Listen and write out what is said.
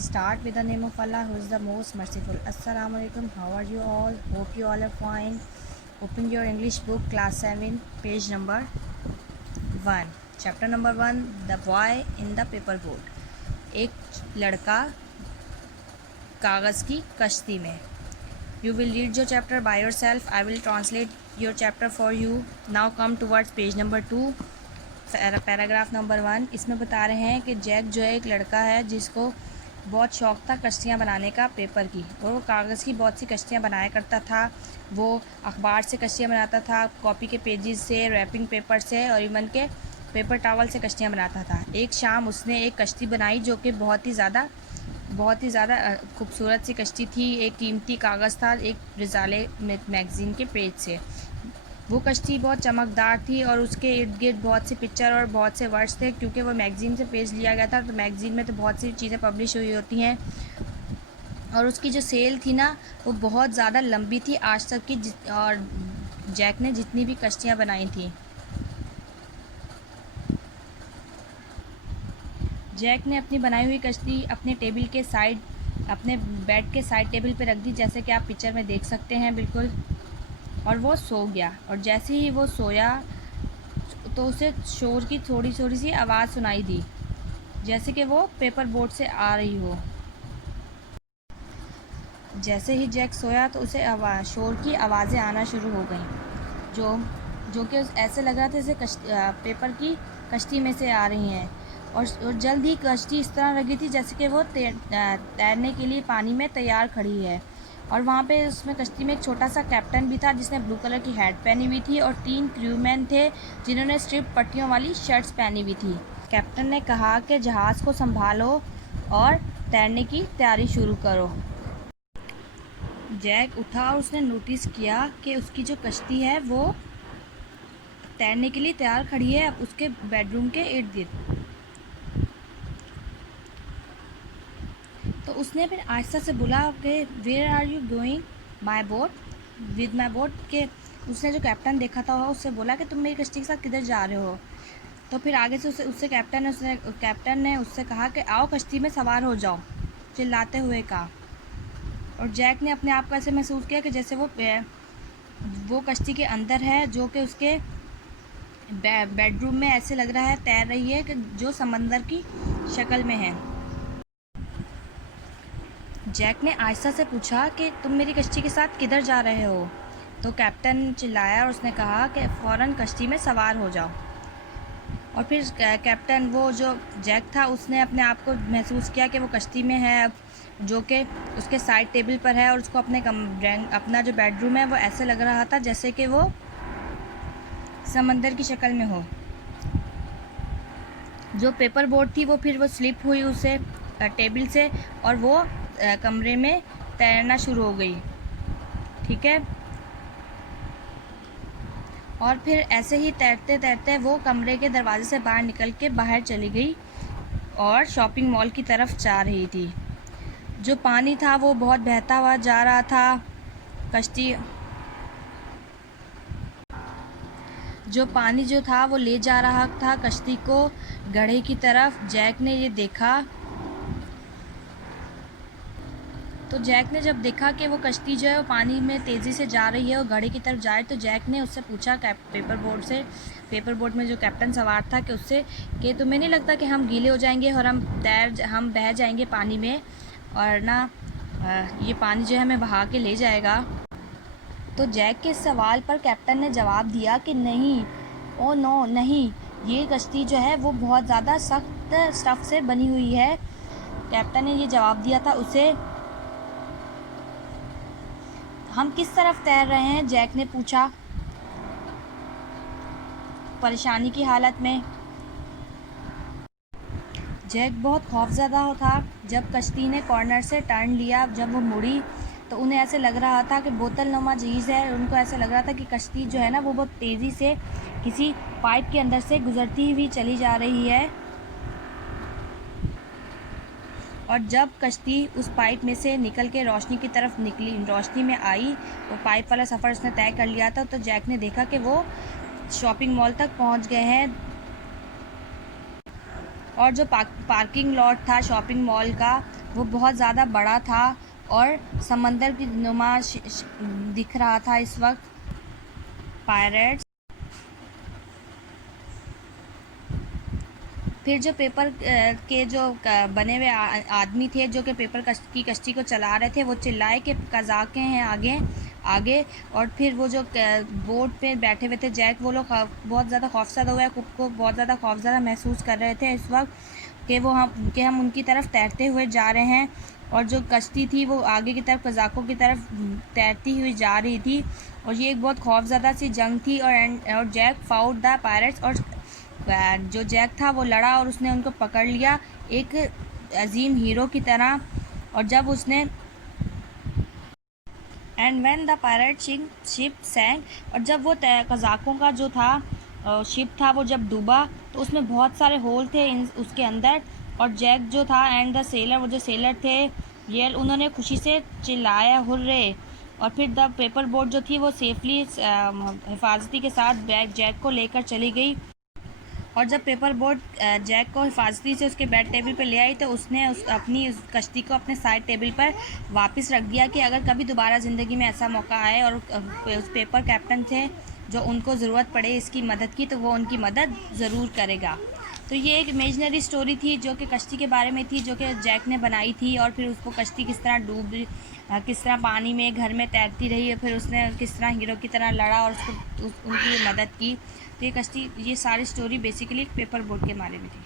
Start with the name of Allah, who is the most merciful. Assalamu alaikum. How are you all? Hope you all are fine. Open your English book, class 7, page number 1. Chapter number 1, The Boy in the Paper Boat. एक लड़का कागज़ की कश्ती में. You will read your chapter by yourself. I will translate your chapter for you. Now come towards page number 2. Paragraph number 1. इसमें बता रहे हैं कि जैक जो है एक लड़का है जिसको बहुत शौक़ था कश्तियाँ बनाने का, पेपर की, और वो कागज़ की बहुत सी कश्तियाँ बनाया करता था. वो अखबार से कश्तियाँ बनाता था, कॉपी के पेजेस से, रैपिंग पेपर से और इवन के पेपर टॉवल से कश्तियाँ बनाता था. एक शाम उसने एक कश्ती बनाई जो कि बहुत ही ज़्यादा खूबसूरत सी कश्ती थी. एक कीमती कागज़ था एक रिसाले मैगज़ीन के पेज से. वो कश्ती बहुत चमकदार थी और उसके इर्द गिर्द बहुत से पिक्चर और बहुत से वर्ड्स थे, क्योंकि वो मैगज़ीन से पेज लिया गया था. तो मैगज़ीन में तो बहुत सी चीज़ें पब्लिश हुई होती हैं और उसकी जो सेल थी ना वो बहुत ज़्यादा लंबी थी आज तक की. और जैक ने जितनी भी कश्तियाँ बनाई थी, जैक ने अपनी बनाई हुई कश्ती अपने टेबल के साइड, अपने बेड के साइड टेबल पे रख दी, जैसे कि आप पिक्चर में देख सकते हैं बिल्कुल. और वो सो गया. और जैसे ही वो सोया तो उसे शोर की थोड़ी थोड़ी सी आवाज़ सुनाई दी, जैसे कि वो पेपर बोट से आ रही हो. जैसे ही जैक सोया तो उसे शोर की आवाज़ें आना शुरू हो गईं, जो कि ऐसे लग रहा था जैसे पेपर की कश्ती में से आ रही हैं. और जल्द ही कश्ती इस तरह लगी थी जैसे कि वो तैरने के लिए पानी में तैयार खड़ी है. और वहाँ पे उसमें कश्ती में एक छोटा सा कैप्टन भी था जिसने ब्लू कलर की हैट पहनी हुई थी, और 3 क्रूमैन थे जिन्होंने स्ट्रिप पट्टियों वाली शर्ट्स पहनी हुई थी. कैप्टन ने कहा कि जहाज़ को संभालो और तैरने की तैयारी शुरू करो. जैक उठा और उसने नोटिस किया कि उसकी जो कश्ती है वो तैरने के लिए तैयार खड़ी है उसके बेडरूम के इर्द गिर्द. तो उसने फिर आहिस्ता से बोला कि where are you going my boat with my boat. के उसने जो कैप्टन देखा था उससे बोला कि तुम मेरी कश्ती के साथ किधर जा रहे हो. तो फिर आगे से उससे कैप्टन ने उससे कहा कि आओ कश्ती में सवार हो जाओ, चिल्लाते हुए कहा. और जैक ने अपने आप को ऐसे महसूस किया कि जैसे वो कश्ती के अंदर है, जो कि उसके बेडरूम में ऐसे लग रहा है तैर रही है कि जो समंदर की शक्ल में है. जैक ने आहिस्ता से पूछा कि तुम मेरी कश्ती के साथ किधर जा रहे हो. तो कैप्टन चिल्लाया और उसने कहा कि फ़ौरन कश्ती में सवार हो जाओ. और फिर कैप्टन, वो जो जैक था, उसने अपने आप को महसूस किया कि वो कश्ती में है अब, जो कि उसके साइड टेबल पर है. और उसको अपना जो बेडरूम है वो ऐसे लग रहा था जैसे कि वो समंदर की शक्ल में हो. जो पेपर बोट थी वो फिर वो स्लिप हुई उसे टेबल से और वो कमरे में तैरना शुरू हो गई. ठीक है. और फिर ऐसे ही तैरते तैरते वो कमरे के दरवाजे से बाहर निकल के बाहर चली गई और शॉपिंग मॉल की तरफ जा रही थी. जो पानी था वो बहुत बहता हुआ जा रहा था. जो पानी जो था वो ले जा रहा था कश्ती को गड्ढे की तरफ. जैक ने ये देखा. तो जैक ने जब देखा कि वो कश्ती जो है वो पानी में तेज़ी से जा रही है और गड्ढे की तरफ जा रही, तो जैक ने उससे पूछा पेपर बोट में जो कैप्टन सवार था कि उससे कि तुम्हें नहीं लगता कि हम गीले हो जाएंगे और हम बह जाएंगे पानी में, और ना ये पानी जो है हमें बहा के ले जाएगा. तो जैक के सवाल पर कैप्टन ने जवाब दिया कि नहीं, ओ नो, नहीं, ये कश्ती जो है वो बहुत ज़्यादा सख्त स्टफ़ से बनी हुई है. कैप्टन ने ये जवाब दिया था उसे. हम किस तरफ तैर रहे हैं, जैक ने पूछा परेशानी की हालत में. जैक बहुत खौफज़दा था. जब कश्ती ने कॉर्नर से टर्न लिया, जब वो मुड़ी तो उन्हें ऐसे लग रहा था कि बोतलनुमा चीज़ है. उनको ऐसे लग रहा था कि कश्ती जो है ना वो बहुत तेज़ी से किसी पाइप के अंदर से गुज़रती हुई चली जा रही है. और जब कश्ती उस पाइप में से निकल के रोशनी की तरफ निकली, रोशनी में आई, वो पाइप वाला सफ़र उसने तय कर लिया था. तो जैक ने देखा कि वो शॉपिंग मॉल तक पहुंच गए हैं और जो पार्किंग लॉट था शॉपिंग मॉल का वो बहुत ज़्यादा बड़ा था और समंदर की नुमा दिख रहा था इस वक्त। पायरेट्स फिर जो पेपर के जो बने हुए आदमी थे जो कि पेपर की कश्ती को चला रहे थे वो चिल्लाए कि कज़ाकें हैं आगे आगे। और फिर वो जो बोट पे बैठे हुए थे जैक, वो लोग बहुत ज़्यादा खौफज़दा हुए, खुद को बहुत ज़्यादा खौफज़दा महसूस कर रहे थे इस वक्त कि हम उनकी तरफ तैरते हुए जा रहे हैं। और जो कश्ती थी वो आगे की तरफ कज़ाकों की तरफ तैरती हुई जा रही थी और ये एक बहुत खौफज़दा सी जंग थी। और जैक फाउट द पायरेट्स, और जो जैक था वो लड़ा और उसने उनको पकड़ लिया एक अजीम हीरो की तरह। और जब उसने and when the pirate ship sank, और जब वो कज़ाकों का जो था शिप था वो जब डूबा तो उसमें बहुत सारे होल थे उसके अंदर। और जैक जो था एंड द सेलर, वो जो सेलर थे ये उन्होंने खुशी से चिल्लाया हुर्रे। और फिर द पेपर बोट जो थी वो सेफली हिफाजती के साथ जैक को लेकर चली गई। और जब पेपर बोट जैक को हिफाजती से उसके बेड टेबल पर ले आई तो उसने अपनी उस कश्ती को अपने साइड टेबल पर वापस रख दिया कि अगर कभी दोबारा ज़िंदगी में ऐसा मौका आए और उस पेपर कैप्टन थे जो उनको ज़रूरत पड़े इसकी मदद की तो वो उनकी मदद ज़रूर करेगा। तो ये एक इमेजनरी स्टोरी थी जो कि कश्ती के बारे में थी जो कि जैक ने बनाई थी। और फिर उसको कश्ती किस तरह किस तरह पानी में घर में तैरती रही और फिर उसने किस तरह हीरो की तरह लड़ा और उनकी मदद की। तो ये सारी स्टोरी बेसिकली पेपर बोट के बारे में थी।